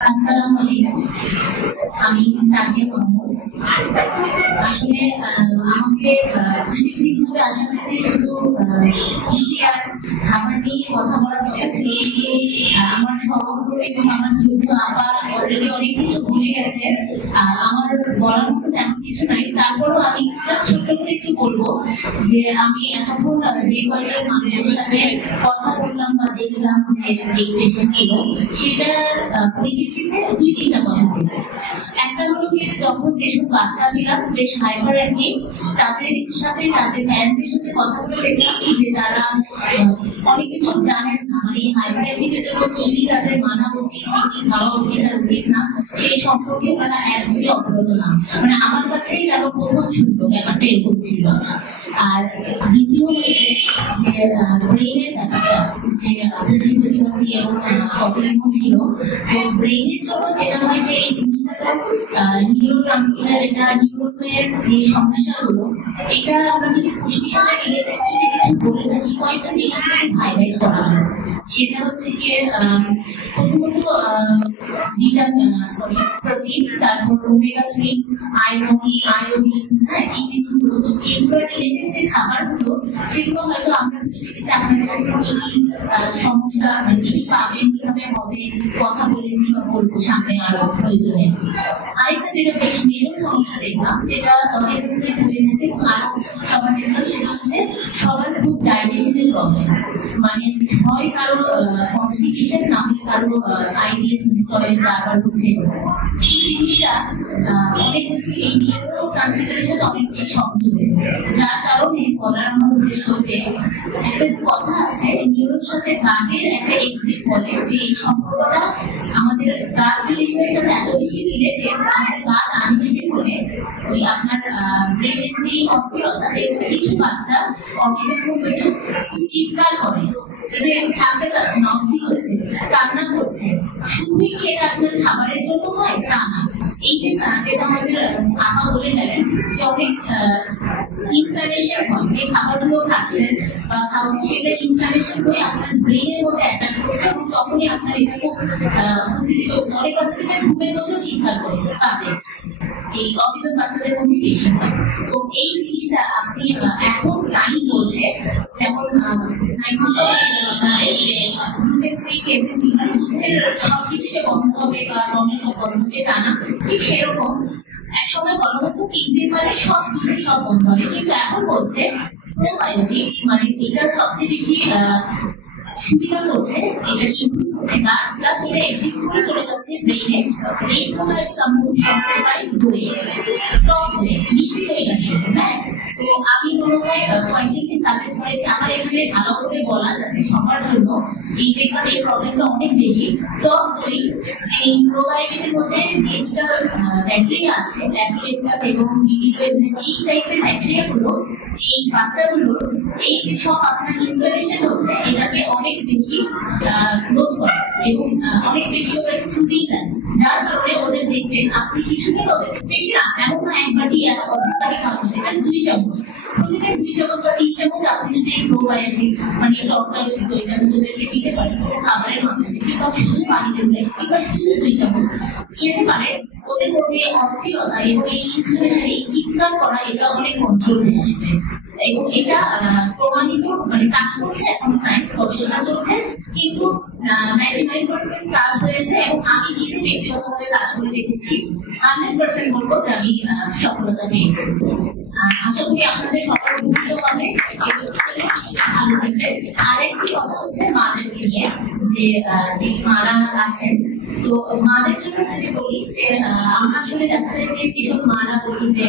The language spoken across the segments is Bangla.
আসসালামু আলাইকুম, আমি সাজিয়া মোহাম্মদ। আসলে আমাকে পুষ্টি হিসেবে আসার ক্ষেত্রে শুধু পুষ্টি আর খাবার নিয়ে কথা বলার কথা ছিল, কিন্তু আমার সহকর্মী এবং আমার শ্রদ্ধা আপা অলরেডি অনেক কিছু বলে গেছে। আমার বলার মতো তেমন কিছু নাই। তারপরও আমি জাস্ট ছোট্ট করে একটু বলবো যে আমি এতক্ষণ যে কয়েকজন মানুষের সাথে কথা বললাম বা দেখলাম যে পেশেন্ট গুলো, সেটার পরিপ্রেক্ষিতে দুই তিনটা কথা বলবো। একটা হলো কি, যখন যেসব বাচ্চারা বেশ হাইপার অ্যাক্টিভ, তাদের সাথে তাদের প্যারেন্টদের সাথে কথা বলে দেখলাম যে তারা অনেক কিছু জানেন না। মানে হাইপার অ্যাক্টিভের জন্য কি কি তাদের মানা উচিত, কি কি খাওয়া উচিত আর উচিত না, সেই সম্পর্কে তারা একদমই অবগত না। মানে আমার কাছেই তারা প্রথম শুনলো ব্যাপারটা এরকম ছিল। আর দ্বিতীয় হচ্ছে যে ব্রেনের ব্যাপারটা, যে বুদ্ধি প্রতিবন্ধী এবং অপরিম ছিল। তো ব্রেনের জন্য যেটা হয় যে এই জিনিসটা তো নিউরো ট্রান্সমিটার, যেটা নিউরনের যে সমস্যাগুলো, এটা আমরা যদি পুষ্টির সাথে রিলেটেড যদি কিছু বলে থাকি, কয়েকটা জিনিস হাইলাইট করা হয়। সেটা হচ্ছে কি, প্রথমত প্রোটিন, তারপর ওমেগা 3, আয়রন, আয়োডিন, হ্যাঁ, এই জিনিসগুলো। তো এগুলোর রিলেটেড যে খাবারগুলো, সেগুলো হয়তো আমরা পুষ্টিতে আপনাদের জন্য কি কি সমস্যা, কি কি পাবেন, কিভাবে হবে, কথা বলেছি বা বলবো সামনে আরো প্রয়োজনে। আরেকটা যেটা বেশ মেজর সমস্যা দেখলাম, যেটা অনেক ক্ষেত্রে হয়ে থাকে এবং আরো সবার দেখলাম, সেটা হচ্ছে সবার খুব ডাইজেশনের প্রবলেম। মানে হয় কারো কনস্টিপেশন, না হলে কারো আইবিএস, টয়লেট বারবার হচ্ছে। এই জিনিসটা অনেক বেশি এই নিউরো ট্রান্সমিটারের সাথে অনেক বেশি সংযোগ, যার কারণে বলার আমার উদ্দেশ্য হচ্ছে, একটা কথা আছে নিউরোর সাথে গাটের একটা এক্সিট বলে, যে এই সম্পর্কটা আমাদের গাট রিলেশনের সাথে এত বেশি রিলেটেড, আমাদের গাট আনরিলেটেড হলে ওই আপনার ব্রেনের যে অস্থিরতা, কিছু বাচ্চা অটিজম খুব চিৎকার করে যে থাকতে চাচ্ছে না, অস্থির হচ্ছে, কান্না করছে। শুধুই কি এটা আপনার খাবারের জন্য হয় তা না, এই যে যেটা আমাদের আপা বলে গেলেন যে অনেক ইনফ্লামেশন হয়, যে খাবারগুলো খাচ্ছেন বা খাওয়াচ্ছেন, সেটা ইনফ্লামেশন হয়ে আপনার ব্রেনের মধ্যে অ্যাটাক করছে, এবং তখনই আপনার এটা খুব উত্তেজিত হচ্ছে। অনেক বাচ্চাদের ঘুমের মধ্যেও চিৎকার করে কাঁদে, এই অটিজম বাচ্চাদের মধ্যে বেশি হয়। তো এই জিনিসটা আপনি এখন সায়েন্স বলছে, যেমন আপনাদের যে গ্লুটেন ফ্রি কেসেস, মানে দুধের সবকিছুকে বন্ধ হবে বা রঙের সব বন্ধ হবে তা না, ঠিক সেরকম একসময় বলা হতো কিডনির মানে সব দুধের সব বন্ধ হবে, কিন্তু এখন বলছে প্রোবায়োটিক, মানে এটার সবচেয়ে বেশি সুবিধা করছে, এটা ইমপ্রুভ করছে গাট, প্লাস এটা এক্সিস্ট করে চলে যাচ্ছে ব্রেইনে। এই প্রোবায়োটিক আমরা সবচেয়ে পাই দইয়ে, টক দইয়ে, মিষ্টি দই না। হ্যাঁ, তো আমি মনে হয় কয়েকজনকে সাজেস্ট করেছি আমার এখানে ভালো করে বলা, যাতে সবার জন্য এই দেখলাম এই প্রবলেমটা অনেক বেশি। টক দই, যে এই প্রোবায়োটিকের মধ্যে যে দুটা ব্যাকটেরিয়া আছে, ল্যাক্টোবাসিলাস এবং এই টাইপের ব্যাকটেরিয়াগুলো এই বাচ্চাগুলোর এই যে সব আপনার ইনফ্লামেশন হচ্ছে, এটাকে অনেক বেশি রোধ করে এবং অনেক বেশি ওদের ফুটিয়ে দেয়, যার কারণে ওদের দেখবেন আপনি কিছুদিন ওদের বেশি না, এমন না এক বাটি অর্ধেক বাটি খাওয়া হবে, জাস্ট 2 চামচ, প্রতিদিন 2 চামচ বা 3 চামচ আপনি যদি প্রোবায়োটিক মানে টকটা দইটা ওদেরকে দিতে পারেন খাবারের মাধ্যমে, কিংবা শুধু পানিতে মিশিয়ে, কিংবা শুধু 2 চামচ খেতে পারে, ওদের মধ্যে অস্থিরতা এবং এই ইনফ্লামেশন, এই চিৎকার করা, এটা অনেক কন্ট্রোল হয়ে আসবে। এবং এটা প্রমাণিত, মানে কাজ করছে, এখন সায়েন্স গবেষণা চলছে, কিন্তু 99% কাজ হয়েছে এবং আমি নিজে ব্যক্তিগতভাবে কাজ করে দেখেছি। 100% বলবো যে আমি সফলতা পেয়েছি। আশা করি আপনাদের সবার উপকৃত হবে। ভালো থাকবে। আরেকটি কথা হচ্ছে মাদেরকে নিয়ে, যে মারা আছেন, তো মাদের জন্য যদি বলি যে আমরা আসলে দেখা যায় যে যেসব মারা বলি যে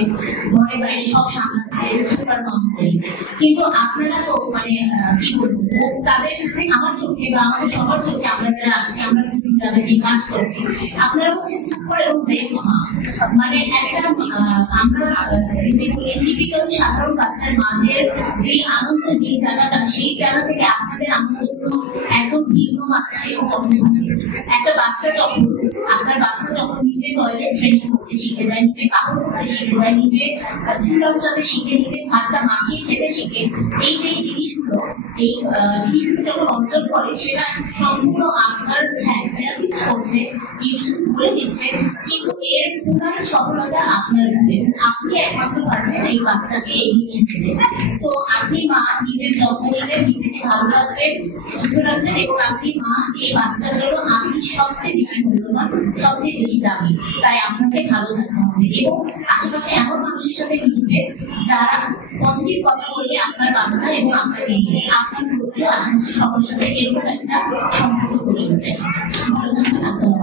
ঘরে বাইরে সব সামলাচ্ছে, সুপার মম করি, কিন্তু আপনারা তো মানে কি বলবো, তাদের কাছে আমার চোখে বা আমাদের সবার চোখে আমরা যারা আসছি, আমরা বুঝি তাদেরকে কাজ করেছি, আপনারা হচ্ছে সুপার এবং বেস্ট মা। মানে একটা আমরা যদি বলি টিপিক্যাল সাধারণ বাচ্চার মাদের যে আনন্দ, যে জায়গাটা, সেই জায়গা থেকে আপনাদের আনন্দগুলো একদম ভিন্ন মাত্রায় এবং অন্য। একটা বাচ্চা যখন, আপনার বাচ্চা যখন নিজে নিজে টয়লেট ট্রেনিং করতে শিখে যায়, নিজে কাপড় পরতে শিখে যায়, নিজে চুল আঁচড়াতে শিখে, নিজে ভাতটা মাখিয়ে খেতে শিখে। এই যে এই জিনিসগুলো যখন অর্জন করে সেটা সম্পূর্ণ আপনার থেরাপিস্ট করছে, ইউটিউব বলে দিচ্ছে, কিন্তু এর পুরো সফলতা আপনার হাতে। আপনি একমাত্র পারবেন এই বাচ্চাকে এগিয়ে নিয়ে যেতে। তো আপনি মা নিজের যত্ন নিলেন, নিজেকে ভালো রাখবেন, সুস্থ রাখবেন, এবং আপনি মা এই বাচ্চার জন্য আপনি সবচেয়ে বেশি মূল্যবান, সবচেয়ে বেশি দামি। তাই আপনাকে ভালো থাকতে হবে এবং আশেপাশে এমন মানুষের সাথে মিশবে যারা পজিটিভ কথা বলবে আপনার বাচ্চা এবং আপনাকে নিয়ে। আপনার পুত্র আশেপাশে সবার সাথে এরকম একটা সম্পর্ক গড়ে উঠবে। ভালো থাকবেন। আসসালাম।